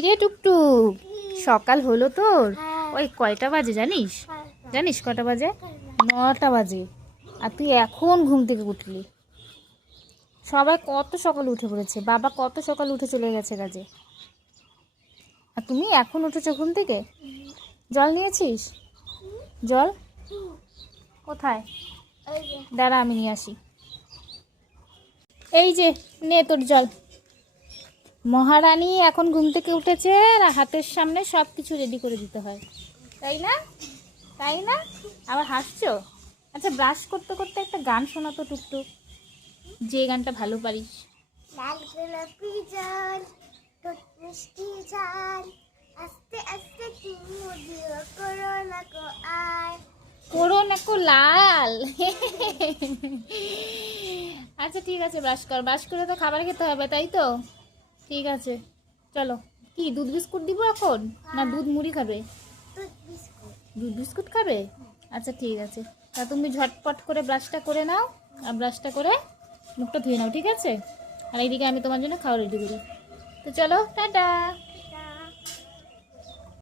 কিরে টুকটুক, সকাল হলো তোর? ওই কয়টা বাজে জানিস? জানিস কটা বাজে? 9টা বাজে। আর তুই এখন ঘুম থেকে উঠলি? সবাই কত সকালে উঠে পড়েছে, বাবা কত সকালে উঠে চলে গেছে কাজে, আর তুমি এখন উঠেছো ঘুম থেকে? জল নিয়েছিস? জল কোথায়? দাঁড়া, আমি নিয়ে আসি। এই যে, নে তোর জল। মহারানী এখন ঘুম থেকে উঠেছে আর হাতের সামনে সব কিছু রেডি করে দিতে হয়, তাই না? তাই না? আবার হাসছো? আচ্ছা, ব্রাশ করতে করতে একটা গান শোনাতো টুকটুক, যে গানটা ভালো পারিস। লাল গোলাপি জল টক মিষ্টি ঝাল আস্তে আস্তে চুমু দিও করো না কো আর করো না কো লাল। আচ্ছা ঠিক আছে, ব্রাশ কর। ব্রাশ করে তো খাবার খেতে হবে, তাই তো? ঠিক আছে, চলো। কি দুধ বিস্কুট দিব এখন, না দুধ মুড়ি খাবে? দুধ বিস্কুট। দুধ বিস্কুট খাবে? আচ্ছা ঠিক আছে, তা তুমি ঝটপট করে ব্রাশটা করে নাও, আর ব্রাশটা করে মুখটা ধুয়ে নাও, ঠিক আছে? আর এইদিকে আমি তোমার জন্য খাওয়া রেডি করি। তো চলো, টাটা।